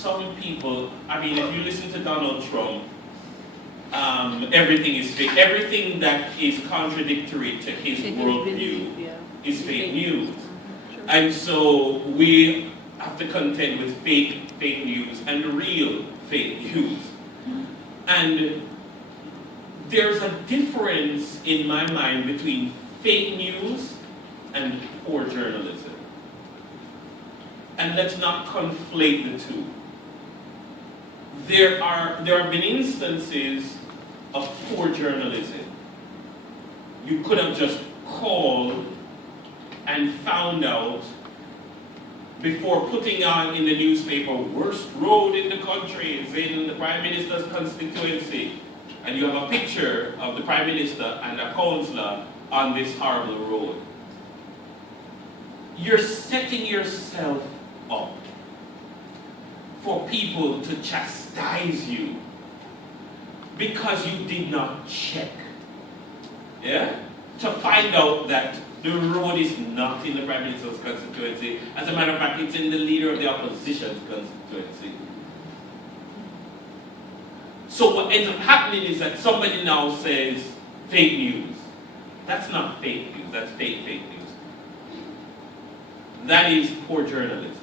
some people, I mean, if you listen to Donald Trump, everything is fake. Everything that is contradictory to his worldview is fake news. And so we have to contend with fake news and real fake news. And there's a difference in my mind between fake news and poor journalism. And let's not conflate the two. There have been instances of poor journalism. You could have just called and found out before putting on in the newspaper, worst road in the country is in the Prime Minister's constituency. And you have a picture of the Prime Minister and a councillor on this horrible road. You're setting yourself up for people to chastise you because you did not check. Yeah? To find out that the road is not in the Prime Minister's constituency. As a matter of fact, it's in the leader of the opposition's constituency. So what ends up happening is that somebody now says fake news. That's not fake news, that's fake news. That is poor journalism.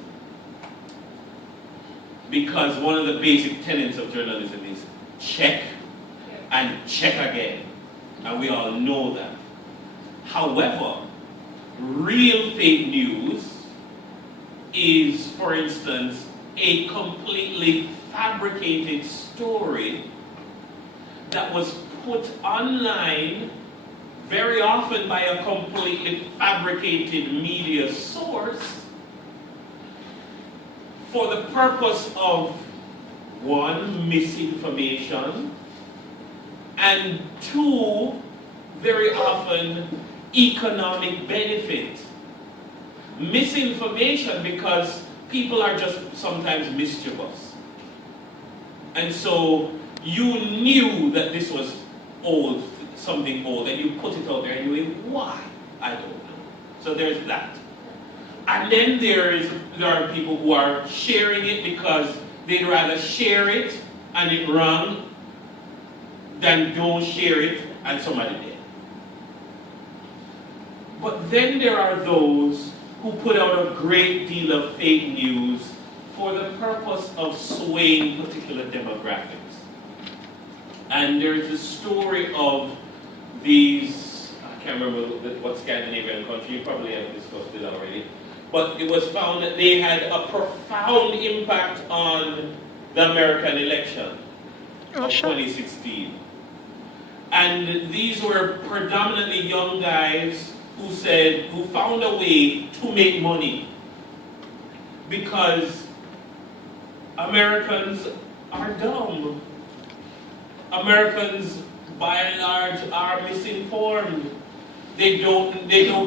Because one of the basic tenets of journalism is check and check again. And we all know that. However, real fake news is, for instance, a completely fabricated story that was put online very often by a completely fabricated media source for the purpose of, one, misinformation, and two, very often, economic benefit. Misinformation because people are just sometimes mischievous. And so you knew that this was old, something old, and you put it out there and you went, why? I don't know. So there's that. And then there are people who are sharing it because they'd rather share it and it wrong than don't share it and somebody did. But then there are those who put out a great deal of fake news for the purpose of swaying particular demographics. And there's a story of these, I can't remember what Scandinavian country, you probably have discussed it already, but it was found that they had a profound impact on the American election of 2016. And these were predominantly young guys who found a way to make money because Americans are dumb. Americans, by and large, are misinformed. They know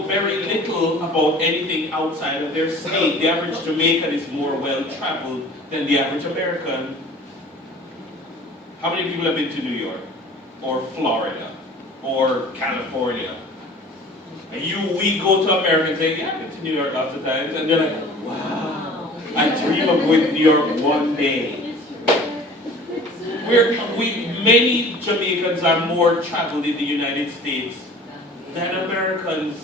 very little about anything outside of their state. The average Jamaican is more well-traveled than the average American. How many people have been to New York? Or Florida? Or California? And we go to America and say, yeah, I've been to New York lots of times. And they're like, wow, I dream of going to New York one day. Many Jamaicans are more traveled in the United States than Americans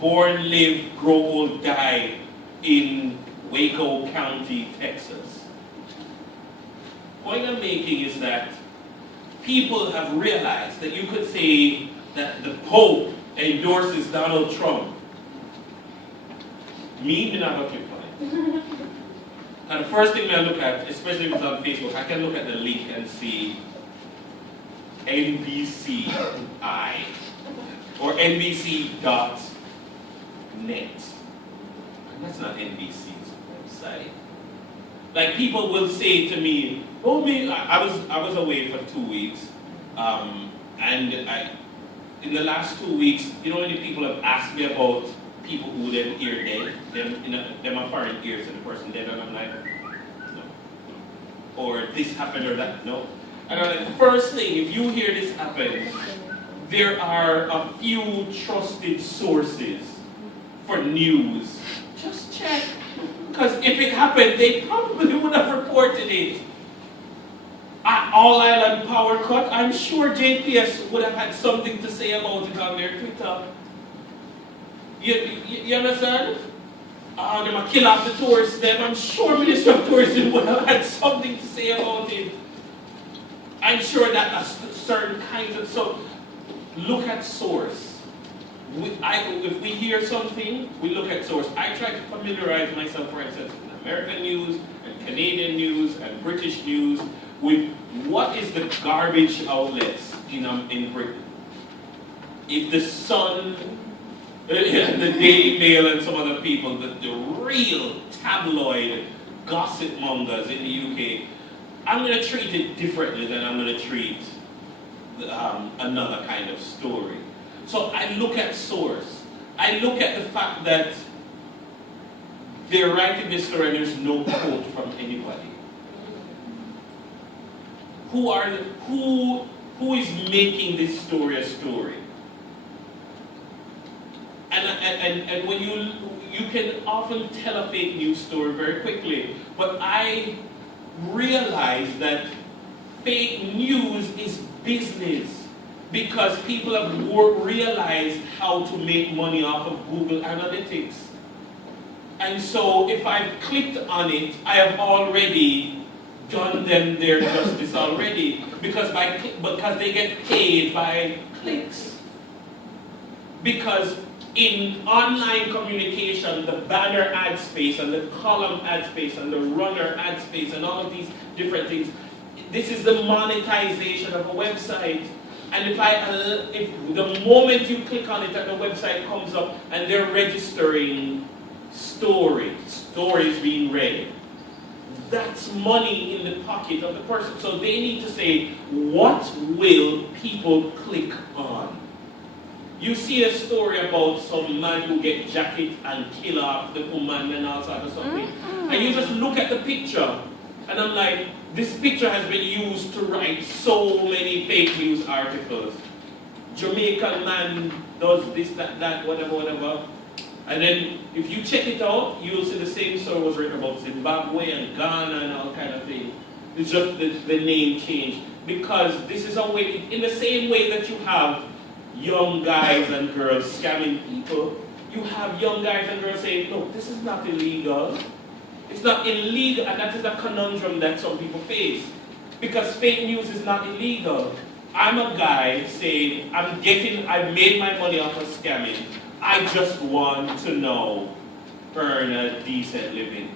born, live, grow old, die in Waco County, Texas. The point I'm making is that people have realized that you could say that the Pope endorses Donald Trump. Me, not got your point. And the first thing I look at, especially if it's on Facebook, I can look at the link and see NBCI or NBC.net. And that's not NBC's website. Like people will say to me, oh, I was away for 2 weeks, and in the last 2 weeks, you know, many people have asked me about people who them ear dead, them are foreign ears and the person dead, and I'm like, no. Or this happened or that, no. And I'm like, first thing, if you hear this happen, there are a few trusted sources for news. Just check. Because if it happened, they probably would have reported it. At All Island Power Cut, I'm sure JPS would have had something to say about it on their Twitter. You understand? They might kill off the tourists then. I'm sure Minister of Tourism would have had something to say about it. I'm sure that certain kinds of... So, look at source. If we hear something, we look at source. I try to familiarize myself, for instance, with American news, and Canadian news, and British news, with what is the garbage outlets in Britain. If the Sun, and the Daily Mail, and some other people, the real tabloid gossip mongers in the UK, I'm going to treat it differently than I'm going to treat another kind of story. So I look at source. I look at the fact that they're writing this story and there's no quote from anybody. Who is making this story a story? And when you can often tell a fake news story very quickly, but I realize that fake news is business because people have realized how to make money off of Google Analytics. And so if I've clicked on it, I have already done them their justice already because they get paid by clicks. Because in online communication, the banner ad space and the column ad space and the runner ad space and all of these different things, this is the monetization of a website. And if the moment you click on it and the website comes up and they're registering stories being read, that's money in the pocket of the person. So they need to say, what will people click on? You see a story about some man who get jacket and kill off the woman and all sorts of something. And you just look at the picture, and I'm like, this picture has been used to write so many fake news articles. Jamaican man does this, that, whatever. And then if you check it out, you'll see the same story was written about Zimbabwe and Ghana and all kind of things. It's just the name changed. Because this is a way, in the same way that you have young guys and girls scamming people, you have young guys and girls saying, look, this is not illegal. It's not illegal, and that is a conundrum that some people face. Because fake news is not illegal. I'm a guy saying, I've made my money off of scamming. I just want to earn a decent living.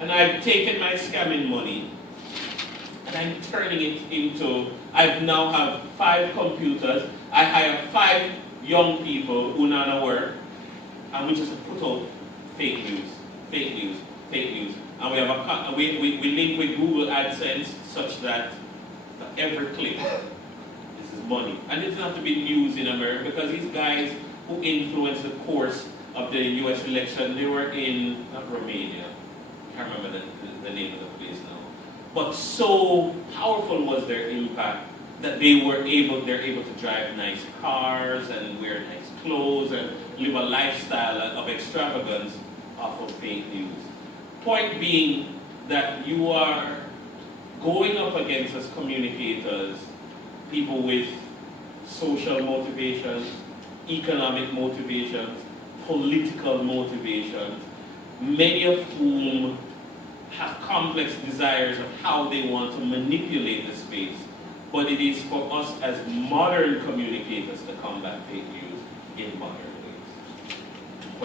And I've taken my scamming money, and I'm turning it into, I now have 5 computers, I hire 5 young people who not work, and we just put out fake news. And we have we link with Google AdSense such that for every click, this is money. And it doesn't have to be news in America because these guys who influenced the course of the US election, they were in, not Romania, I can't remember the name of the place now. But so powerful was their impact that they're able to drive nice cars and wear nice clothes and live a lifestyle of extravagance off of fake news. Point being that you are going up against, as communicators, people with social motivations, economic motivations, political motivations, many of whom have complex desires of how they want to manipulate the space. But it is for us as modern communicators to combat fake news in modern ways.